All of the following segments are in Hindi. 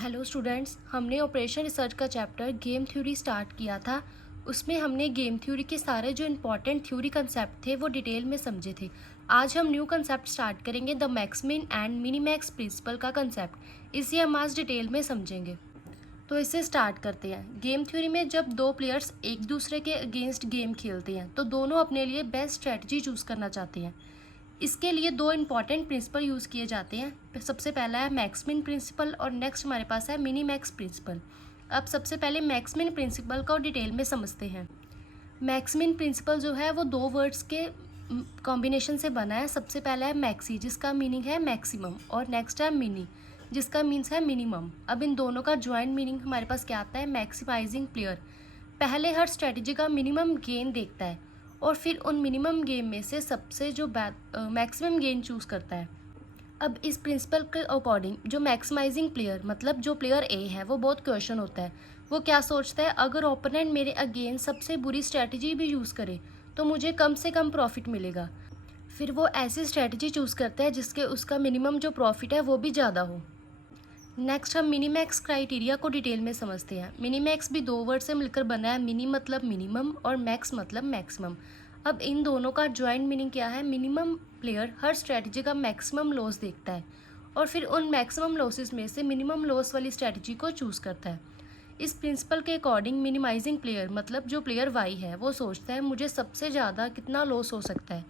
हेलो स्टूडेंट्स, हमने ऑपरेशन रिसर्च का चैप्टर गेम थ्योरी स्टार्ट किया था। उसमें हमने गेम थ्योरी के सारे जो इम्पॉर्टेंट थ्योरी कंसेप्ट थे वो डिटेल में समझे थे। आज हम न्यू कंसेप्ट स्टार्ट करेंगे, the maxmin and Minimax principal का कंसेप्ट। इसे हम आज डिटेल में समझेंगे। तो इसे स्टार्ट करते हैं। गेम थ्योरी में जब दो प्लेयर्स एक दूसरे के अगेंस्ट गेम खेलते हैं तो दोनों अपने लिए बेस्ट स्ट्रेटजी चूज़ करना चाहते हैं। इसके लिए दो इंपॉर्टेंट प्रिंसिपल यूज़ किए जाते हैं। सबसे पहला है मैक्समिन प्रिंसिपल और नेक्स्ट हमारे पास है मिनी मैक्स प्रिंसिपल। अब सबसे पहले मैक्समिन प्रिंसिपल को डिटेल में समझते हैं। मैक्समिन प्रिंसिपल जो है वो दो वर्ड्स के कॉम्बिनेशन से बना है। सबसे पहला है मैक्सी जिसका मीनिंग है मैक्सिमम, और नेक्स्ट है मिनी जिसका मीन्स है मिनिमम। अब इन दोनों का ज्वाइंट मीनिंग हमारे पास क्या आता है, मैक्सिमाइजिंग प्लेयर। पहले हर स्ट्रेटजी का मिनिमम गेन देखता है और फिर उन मिनिमम गेम में से सबसे जो मैक्सिमम गेन चूज़ करता है। अब इस प्रिंसिपल के अकॉर्डिंग जो मैक्सिमाइजिंग प्लेयर मतलब जो प्लेयर ए है वो बहुत क्वेश्चन होता है। वो क्या सोचता है, अगर ओपोनेंट मेरे अगेंस्ट सबसे बुरी स्ट्रेटजी भी यूज़ करे तो मुझे कम से कम प्रॉफिट मिलेगा। फिर वो ऐसी स्ट्रेटजी चूज़ करता है जिसके उसका मिनिमम जो प्रॉफिट है वो भी ज़्यादा हो। नेक्स्ट हम मिनीमैक्स क्राइटेरिया को डिटेल में समझते हैं। मिनीमैक्स भी दो वर्ड से मिलकर बना है, मिनी मतलब मिनिमम और मैक्स मतलब मैक्सिमम। अब इन दोनों का ज्वाइंट मीनिंग क्या है, मिनिमम प्लेयर हर स्ट्रेटजी का मैक्सिमम लॉस देखता है और फिर उन मैक्सिमम लॉसेस में से मिनिमम लॉस वाली स्ट्रेटजी को चूज़ करता है। इस प्रिंसिपल के अकॉर्डिंग मिनिमाइजिंग प्लेयर मतलब जो प्लेयर वाई है वो सोचता है मुझे सबसे ज़्यादा कितना लॉस हो सकता है,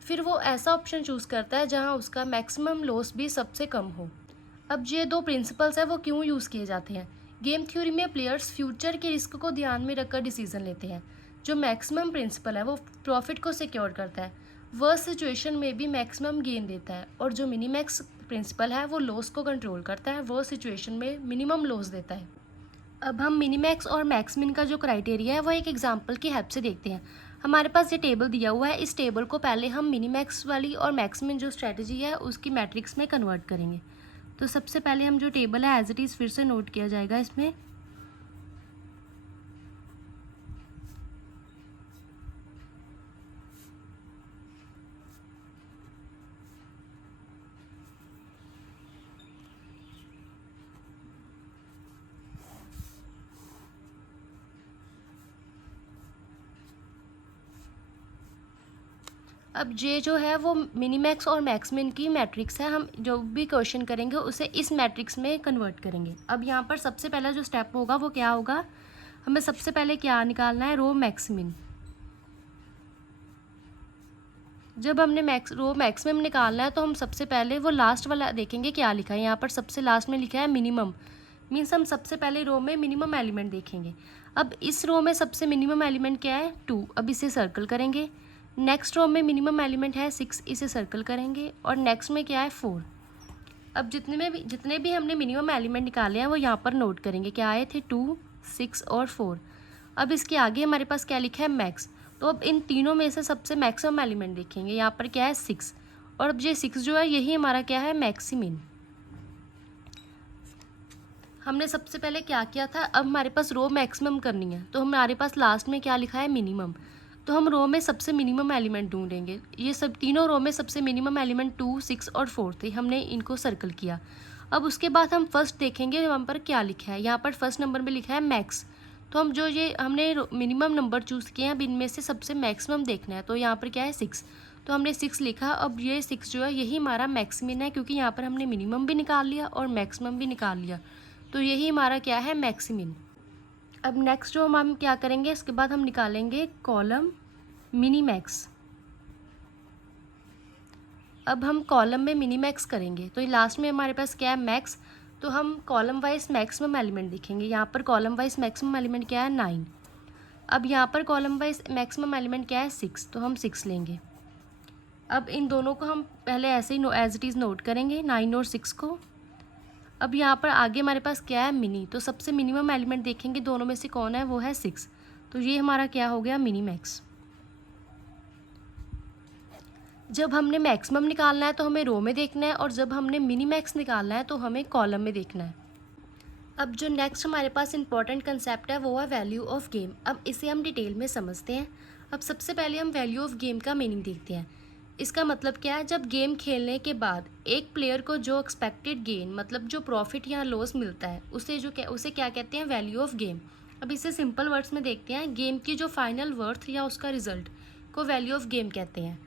फिर वो ऐसा ऑप्शन चूज़ करता है जहाँ उसका मैक्सिमम लॉस भी सबसे कम हो। अब ये दो प्रिंसिपल्स है वो क्यों यूज़ किए जाते हैं। गेम थ्योरी में प्लेयर्स फ्यूचर के रिस्क को ध्यान में रखकर डिसीजन लेते हैं। जो मैक्सिमम प्रिंसिपल है वो प्रॉफिट को सिक्योर करता है, वर्स्ट सिचुएशन में भी मैक्सिमम गेन देता है, और जो मिनीमैक्स प्रिंसिपल है वो लॉस को कंट्रोल करता है, वर्स्ट सिचुएशन में मिनिमम लॉस देता है। अब हम मिनीमैक्स और मैक्समिन का जो क्राइटेरिया है वो एक एग्जांपल की हेल्प से देखते हैं। हमारे पास ये टेबल दिया हुआ है, इस टेबल को पहले हम मिनीमैक्स वाली और मैक्समिन जो स्ट्रेटजी है उसकी मैट्रिक्स में कन्वर्ट करेंगे। तो सबसे पहले हम जो टेबल है एज इट इज़ फिर से नोट किया जाएगा इसमें। अब ये जो है वो मिनीमैक्स और मैक्समिन की मैट्रिक्स है, हम जो भी क्वेश्चन करेंगे उसे इस मैट्रिक्स में कन्वर्ट करेंगे। अब यहाँ पर सबसे पहला जो स्टेप होगा वो क्या होगा, हमें सबसे पहले क्या निकालना है, रो मैक्सिमिन। जब हमने रो मैक्सिमम निकालना है तो हम सबसे पहले वो लास्ट वाला देखेंगे क्या लिखा है। यहाँ पर सबसे लास्ट में लिखा है मिनिमम, मीन्स हम सबसे पहले रो में मिनिमम एलिमेंट देखेंगे। अब इस रो में सबसे मिनिमम एलिमेंट क्या है, 2। अब इसे सर्कल करेंगे। नेक्स्ट रो में मिनिमम एलिमेंट है 6, इसे सर्कल करेंगे। और नेक्स्ट में क्या है 4। अब जितने भी हमने मिनिमम एलिमेंट निकाले हैं वो यहाँ पर नोट करेंगे, क्या आए थे 2, 6 और 4। अब इसके आगे हमारे पास क्या लिखा है, मैक्स। तो अब इन तीनों में से सबसे मैक्सिमम एलिमेंट देखेंगे, यहाँ पर क्या है 6। और अब ये 6 जो है यही हमारा क्या है, मैक्सिमिन। हमने सबसे पहले क्या किया था, अब हमारे पास रो मैक्सिमम करनी है तो हमारे पास लास्ट में क्या लिखा है, मिनिमम। तो हम रो में सबसे मिनिमम एलिमेंट ढूंढेंगे। ये सब तीनों रो में सबसे मिनिमम एलिमेंट 2, 6 और 4 थे, हमने इनको सर्कल किया। अब उसके बाद हम फर्स्ट देखेंगे यहाँ पर क्या लिखा है, यहाँ पर फर्स्ट नंबर में लिखा है मैक्स। तो हम जो ये हमने मिनिमम नंबर चूज़ किए हैं, अब इनमें से सबसे मैक्सिमम देखना है। तो यहाँ पर क्या है 6, तो हमने 6 लिखा। अब ये 6 जो है यही हमारा मैक्सिमिन है, क्योंकि यहाँ पर हमने मिनिमम भी निकाल लिया और मैक्सिमम भी निकाल लिया, तो यही हमारा क्या है, मैक्सिमिन। अब नेक्स्ट जो हम क्या करेंगे, इसके बाद हम निकालेंगे कॉलम मिनीमैक्स। अब हम कॉलम में मिनीमैक्स करेंगे तो ये लास्ट में हमारे पास क्या है, मैक्स। तो हम कॉलम वाइज मैक्सिमम एलिमेंट देखेंगे। यहाँ पर कॉलम वाइज मैक्सिमम एलिमेंट क्या है, 9। अब यहाँ पर कॉलम वाइज मैक्सिमम एलिमेंट क्या है, 6, तो हम 6 लेंगे। अब इन दोनों को हम पहले ऐसे ही एज इट इज़ नोट करेंगे, 9 और 6 को। अब यहाँ पर आगे हमारे पास क्या है, मिनी। तो सबसे मिनिमम एलिमेंट देखेंगे दोनों में से कौन है, वो है 6। तो ये हमारा क्या हो गया, मिनीमैक्स। जब हमने मैक्सिमम निकालना है तो हमें रो में देखना है, और जब हमने मिनीमैक्स निकालना है तो हमें कॉलम में देखना है। अब जो नेक्स्ट हमारे पास इंपॉर्टेंट कंसेप्ट है वो है वैल्यू ऑफ गेम। अब इसे हम डिटेल में समझते हैं। अब सबसे पहले हम वैल्यू ऑफ गेम का मीनिंग देखते हैं। इसका मतलब क्या है, जब गेम खेलने के बाद एक प्लेयर को जो एक्सपेक्टेड गेन मतलब जो प्रॉफिट या लॉस मिलता है उसे क्या कहते हैं, वैल्यू ऑफ गेम। अब इसे सिंपल वर्ड्स में देखते हैं, गेम की जो फाइनल वर्थ या उसका रिजल्ट को वैल्यू ऑफ गेम कहते हैं।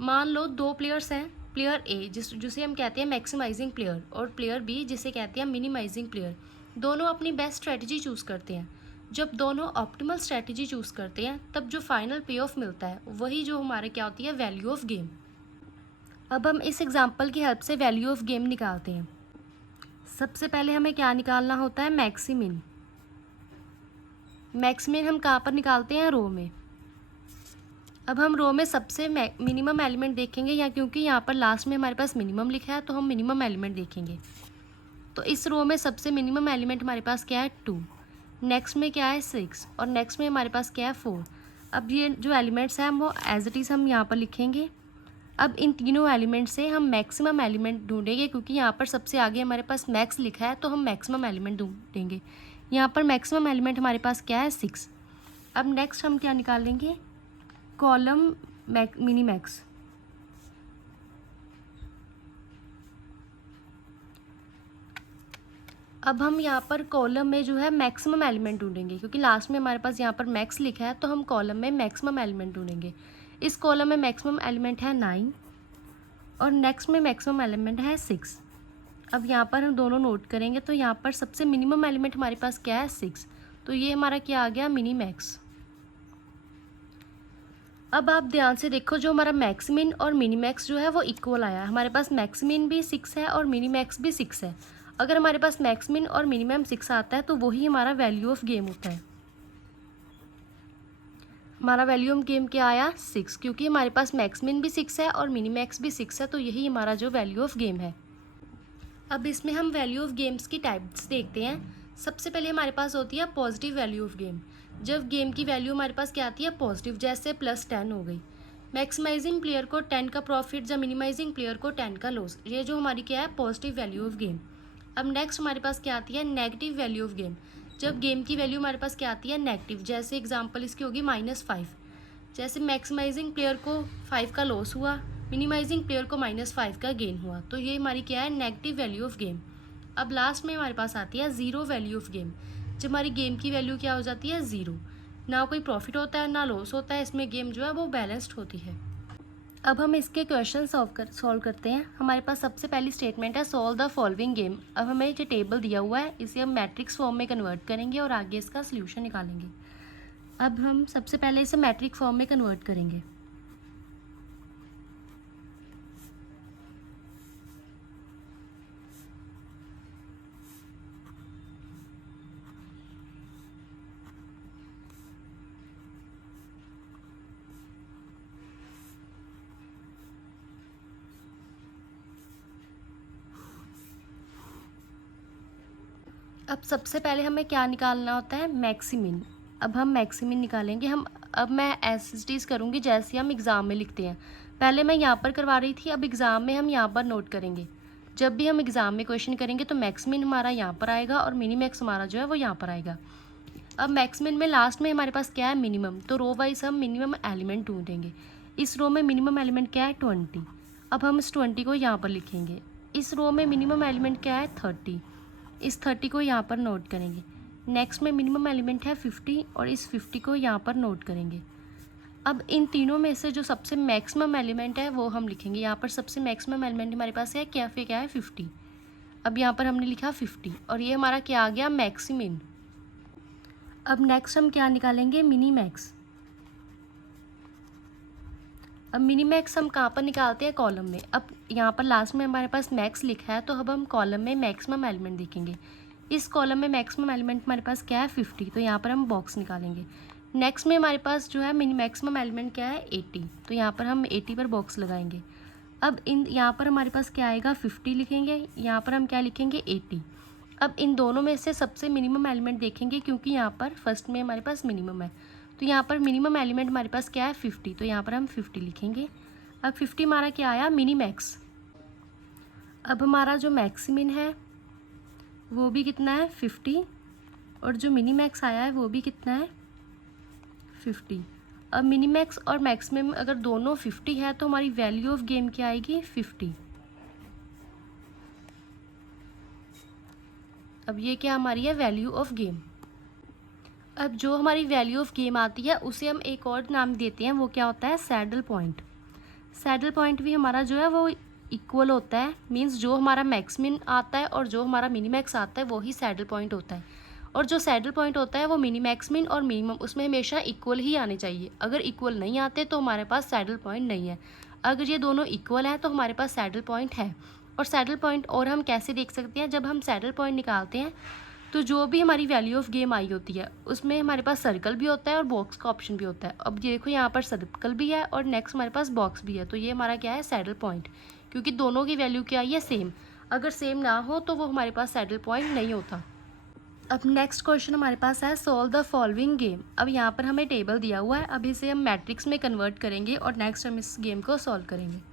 मान लो दो प्लेयर्स हैं, प्लेयर ए जिसे हम कहते हैं मैक्सिमाइजिंग प्लेयर और प्लेयर बी जिसे कहते हैं मिनिमाइजिंग प्लेयर। दोनों अपनी बेस्ट स्ट्रेटजी चूज़ करते हैं। जब दोनों ऑप्टिमल स्ट्रेटजी चूज़ करते हैं तब जो फाइनल पे ऑफ मिलता है वही जो हमारे क्या होती है, वैल्यू ऑफ गेम। अब हम इस एग्जांपल की हेल्प से वैल्यू ऑफ गेम निकालते हैं। सबसे पहले हमें क्या निकालना होता है, मैक्सिमिन। मैक्सिमिन हम कहाँ पर निकालते हैं, रो में। अब हम रो में सबसे मिनिमम एलिमेंट देखेंगे, या क्योंकि यहाँ पर लास्ट में हमारे पास मिनिमम लिखा है तो हम मिनिमम एलिमेंट देखेंगे। तो इस रो में सबसे मिनिमम एलिमेंट हमारे पास क्या है, 2। नेक्स्ट में क्या है, 6, और नेक्स्ट में हमारे पास क्या है, 4। अब ये जो एलिमेंट्स हैं वो एज इट इज़ हम यहाँ पर लिखेंगे। अब इन तीनों एलिमेंट से हम मैक्सिमम एलिमेंट ढूंढेंगे, क्योंकि यहाँ पर सबसे आगे हमारे पास मैक्स लिखा है तो हम मैक्सिमम एलिमेंट ढूंढेंगे। यहाँ पर मैक्सिमम एलिमेंट हमारे पास क्या है, 6। अब नेक्स्ट हम क्या निकालेंगे, कॉलम मिनी मैक्स। अब हम यहाँ पर कॉलम में जो है मैक्सिमम एलिमेंट ढूंढेंगे, क्योंकि लास्ट में हमारे पास यहाँ पर मैक्स लिखा है तो हम कॉलम में मैक्सिमम एलिमेंट ढूंढेंगे। इस कॉलम में मैक्सिमम एलिमेंट है 9 और नेक्स्ट में मैक्सिमम एलिमेंट है 6। अब यहाँ पर हम दोनों नोट करेंगे तो यहाँ पर सबसे मिनिमम एलिमेंट हमारे पास क्या है, 6। तो ये हमारा क्या आ गया, मिनी मैक्स। अब आप ध्यान से देखो, जो हमारा मैक्सिमिन और मिनी मैक्स जो है वो इक्वल आया। हमारे पास मैक्सिमिन भी 6 है और मिनी मैक्स भी 6 है। अगर हमारे पास मैक्सिमिन और मिनिमम 6 आता है तो वही हमारा वैल्यू ऑफ गेम होता है। हमारा वैल्यू ऑफ गेम क्या आया, 6, क्योंकि हमारे पास मैक्सिमिन भी 6 है और मिनी मैक्स भी 6 है, तो यही हमारा जो वैल्यू ऑफ गेम है। अब इसमें हम वैल्यू ऑफ गेम्स की टाइप्स देखते हैं। सबसे पहले हमारे पास होती है पॉजिटिव वैल्यू ऑफ गेम। जब गेम की वैल्यू हमारे पास क्या आती है, पॉजिटिव, जैसे +10 हो गई। मैक्सिमाइजिंग प्लेयर को 10 का प्रॉफिट या मिनिमाइजिंग प्लेयर को 10 का लॉस, ये जो हमारी क्या है, पॉजिटिव वैल्यू ऑफ गेम। अब नेक्स्ट हमारे पास क्या आती है, नेगेटिव वैल्यू ऑफ गेम। जब गेम की वैल्यू हमारे पास क्या आती है, नेगेटिव, जैसे एग्जांपल इसकी होगी -5। जैसे मैक्सिमाइजिंग प्लेयर को 5 का लॉस हुआ, मिनिमाइजिंग प्लेयर को -5 का गेन हुआ, तो ये हमारी क्या है, नेगेटिव वैल्यू ऑफ गेम। अब लास्ट में हमारे पास आती है ज़ीरो वैल्यू ऑफ गेम। जब हमारी गेम की वैल्यू क्या हो जाती है, 0, ना कोई प्रॉफिट होता है ना लॉस होता है, इसमें गेम जो है वो बैलेंस्ड होती है। अब हम इसके क्वेश्चन सॉल्व करते हैं। हमारे पास सबसे पहली स्टेटमेंट है, सॉल्व द फॉलोइंग गेम। अब हमें जो टेबल दिया हुआ है इसे हम मैट्रिक्स फॉर्म में कन्वर्ट करेंगे और आगे इसका सोल्यूशन निकालेंगे। अब हम सबसे पहले इसे मैट्रिक फॉर्म में कन्वर्ट करेंगे। अब सबसे पहले हमें क्या निकालना होता है, मैक्सिमिन। अब हम मैक्सिमिन निकालेंगे। अब मैं एज करूँगी जैसे हम एग्ज़ाम में लिखते हैं। पहले मैं यहाँ पर करवा रही थी, अब एग्ज़ाम में हम यहाँ पर नोट करेंगे। जब भी हम एग्ज़ाम में क्वेश्चन करेंगे तो मैक्सिमिन हमारा यहाँ पर आएगा और मिनी मैक्स हमारा जो है वो यहाँ पर आएगा। अब मैक्सिमिन में लास्ट में हमारे पास क्या है, मिनिमम, तो रो वाइज हम मिनिमम एलिमेंट ढूंढेंगे। इस रो में मिनिमम एलिमेंट क्या है, 20। अब हम इस 20 को यहाँ पर लिखेंगे। इस रो में मिनिमम एलिमेंट क्या है, 30। इस 30 को यहाँ पर नोट करेंगे। नेक्स्ट में मिनिमम एलिमेंट है 50 और इस 50 को यहाँ पर नोट करेंगे। अब इन तीनों में से जो सबसे मैक्सिमम एलिमेंट है वो हम लिखेंगे। यहाँ पर सबसे मैक्सिमम एलिमेंट हमारे पास है क्या है, 50। अब यहाँ पर हमने लिखा 50 और ये हमारा क्या आ गया, मैक्सिमिन। अब नेक्स्ट हम क्या निकालेंगे, मिनी मैक्स। अब मिनी मैक्स हम कहाँ पर निकालते हैं, कॉलम में। अब यहाँ पर लास्ट में हमारे पास मैक्स लिखा है तो अब हम कॉलम में मैक्सिमम एलिमेंट देखेंगे। इस कॉलम में मैक्सिमम एलिमेंट हमारे पास क्या है, 50, तो यहाँ पर हम बॉक्स निकालेंगे। नेक्स्ट में हमारे पास जो है मिनी मैक्सिमम एलिमेंट क्या है, 80, तो यहाँ पर हम 80 पर बॉक्स लगाएंगे। अब यहाँ पर हमारे पास क्या आएगा, 50 लिखेंगे, यहाँ पर हम क्या लिखेंगे, 80। अब इन दोनों में से सबसे मिनिमम एलिमेंट देखेंगे, क्योंकि यहाँ पर फर्स्ट में हमारे पास मिनिमम है, तो यहाँ पर मिनिमम एलिमेंट हमारे पास क्या है, 50, तो यहाँ पर हम 50 लिखेंगे। अब 50 हमारा क्या आया, मिनी मैक्स। अब हमारा जो मैक्सिमिन है वो भी कितना है, 50, और जो मिनी मैक्स आया है वो भी कितना है, 50। अब मिनीमैक्स और मैक्सिमम अगर दोनों 50 है तो हमारी वैल्यू ऑफ गेम क्या आएगी 50। अब ये क्या हमारी है वैल्यू ऑफ गेम। अब जो हमारी वैल्यू ऑफ गेम आती है उसे हम एक और नाम देते हैं, वो क्या होता है सैडल पॉइंट। सैडल पॉइंट भी हमारा जो है वो इक्वल होता है, मींस जो हमारा मैक्सिमम आता है और जो हमारा मिनीमैक्स आता है वो ही सैडल पॉइंट होता है। और जो सैडल पॉइंट होता है वो मिनीमैक्समिन और मिनिमम उसमें हमेशा इक्वल ही आने चाहिए। अगर इक्वल नहीं आते तो हमारे पास सैडल पॉइंट नहीं है। अगर ये दोनों इक्वल है तो हमारे पास सैडल पॉइंट है। और सैडल पॉइंट और हम कैसे देख सकते हैं, जब हम सैडल पॉइंट निकालते हैं तो जो भी हमारी वैल्यू ऑफ गेम आई होती है उसमें हमारे पास सर्कल भी होता है और बॉक्स का ऑप्शन भी होता है। अब ये देखो यहाँ पर सर्कल भी है और नेक्स्ट हमारे पास बॉक्स भी है, तो ये हमारा क्या है सैडल पॉइंट, क्योंकि दोनों की वैल्यू क्या आई है सेम। अगर सेम ना हो तो वो हमारे पास सैडल पॉइंट नहीं होता। अब नेक्स्ट क्वेश्चन हमारे पास है सॉल्व द फॉलोइंग गेम। अब यहाँ पर हमें टेबल दिया हुआ है, अब इसे हम मैट्रिक्स में कन्वर्ट करेंगे और नेक्स्ट हम इस गेम को सॉल्व करेंगे।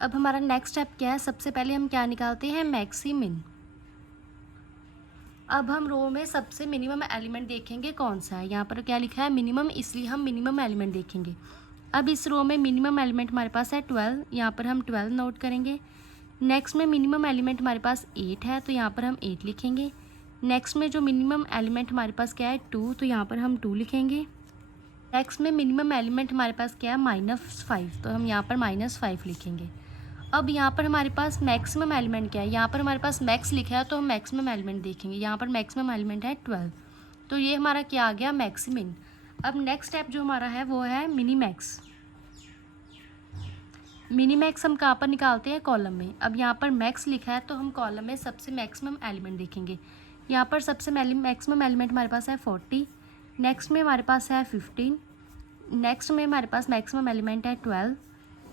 अब हमारा नेक्स्ट स्टेप क्या है, सबसे पहले हम क्या निकालते हैं मैक्सिमिन। अब हम रो में सबसे मिनिमम एलिमेंट देखेंगे कौन सा है, यहाँ पर क्या लिखा है मिनिमम, इसलिए हम मिनिमम एलिमेंट देखेंगे। अब इस रो में मिनिमम एलिमेंट हमारे पास है 12, यहाँ पर हम 12 नोट करेंगे। नेक्स्ट में मिनिमम एलिमेंट हमारे पास 8 है तो यहाँ पर हम 8 लिखेंगे। नेक्स्ट में जो मिनिमम एलिमेंट हमारे पास क्या है 2, तो यहाँ पर हम 2 लिखेंगे। नेक्स्ट में मिनिमम एलिमेंट हमारे पास क्या है -5, तो हम यहाँ पर -5 लिखेंगे। अब यहाँ पर हमारे पास मैक्सिमम एलिमेंट क्या है, यहाँ पर हमारे पास मैक्स लिखा है तो हम मैक्सिमम एलिमेंट देखेंगे। यहाँ पर मैक्सिमम एलिमेंट है 12, तो ये हमारा क्या आ गया मैक्सिमिन। अब नेक्स्ट स्टेप जो हमारा है वो है मिनी मैक्स। मिनी मैक्स हम कहाँ पर निकालते हैं कॉलम में। अब यहाँ पर मैक्स लिखा है तो हम कॉलम में सबसे मैक्सिमम एलिमेंट देखेंगे। यहाँ पर सबसे मैक्सिमम एलिमेंट हमारे पास है 40, नेक्स्ट में हमारे पास है 15, नेक्स्ट में हमारे पास मैक्सिमम एलिमेंट है 12,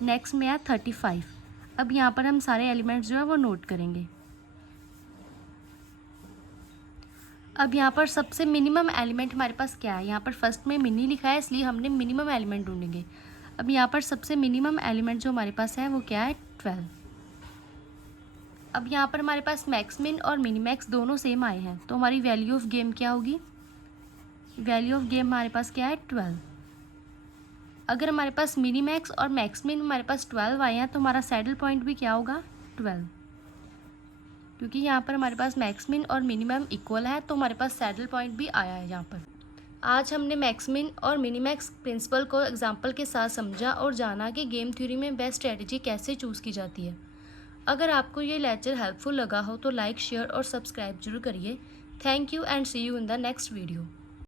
नेक्स्ट में है 35। अब यहाँ पर हम सारे एलिमेंट्स जो है वो नोट करेंगे। अब यहाँ पर सबसे मिनिमम एलिमेंट हमारे पास क्या है, यहाँ पर फर्स्ट में मिनी लिखा है इसलिए हमने मिनिमम एलिमेंट ढूंढेंगे। अब यहाँ पर सबसे मिनिमम एलिमेंट जो हमारे पास है वो क्या है 12। अब यहाँ पर हमारे पास मैक्समिन और मिनीमैक्स दोनों सेम आए हैं तो हमारी वैल्यू ऑफ गेम क्या होगी, वैल्यू ऑफ गेम हमारे पास क्या है 12। अगर हमारे पास मिनीमैक्स और मैक्समिन हमारे पास 12 आए हैं तो हमारा सैडल पॉइंट भी क्या होगा 12, क्योंकि यहाँ पर हमारे पास मैक्समिन और मिनिमम इक्वल है तो हमारे पास सैडल पॉइंट भी आया है यहाँ पर। आज हमने मैक्समिन और मिनीमैक्स प्रिंसिपल को एग्जाम्पल के साथ समझा और जाना कि गेम थ्योरी में बेस्ट स्ट्रेटजी कैसे चूज़ की जाती है। अगर आपको ये लेक्चर हेल्पफुल लगा हो तो लाइक शेयर और सब्सक्राइब जरूर करिए। Thank you and see you in the next video.